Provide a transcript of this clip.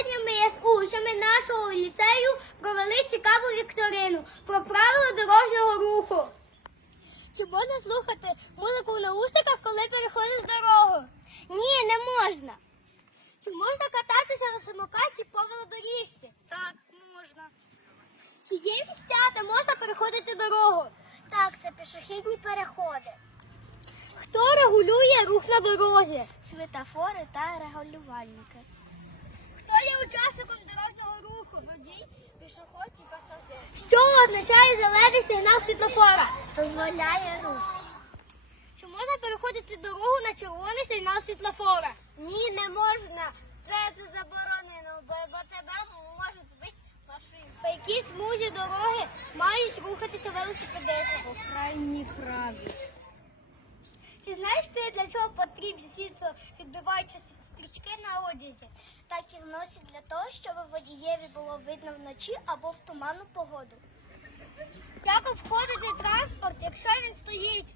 Сьогодні ми з учнями нашого ліцею провели цікаву вікторину про правила дорожнього руху. Чи можна слухати музику в наушниках, коли переходиш дорогу? Ні, не можна. Чи можна кататися на самокаті по велодоріжці? Так, можна. Чи є місця, де можна переходити дорогу? Так, це пішохідні переходи. Хто регулює рух на дорозі? Світофори та регулювальники. Хто є учасником дорожнього руху? Водій, пішохід і пасажир. Що означає зелений сигнал світлофора? Дозволяє рух. Чи можна переходити дорогу на червоний сигнал світлофора? Ні, не можна. Це, це заборонено, бо, бо тебе можуть збити машину. По якій смузі дороги мають рухатися велосипедисти? По крайній правій. Чи знаєш ти, для чого потрібні світло відбиваючі стрічки на одязі? Так і вносять для того, щоб водієві було видно вночі або в туманну погоду. Як обходити транспорт, якщо він стоїть?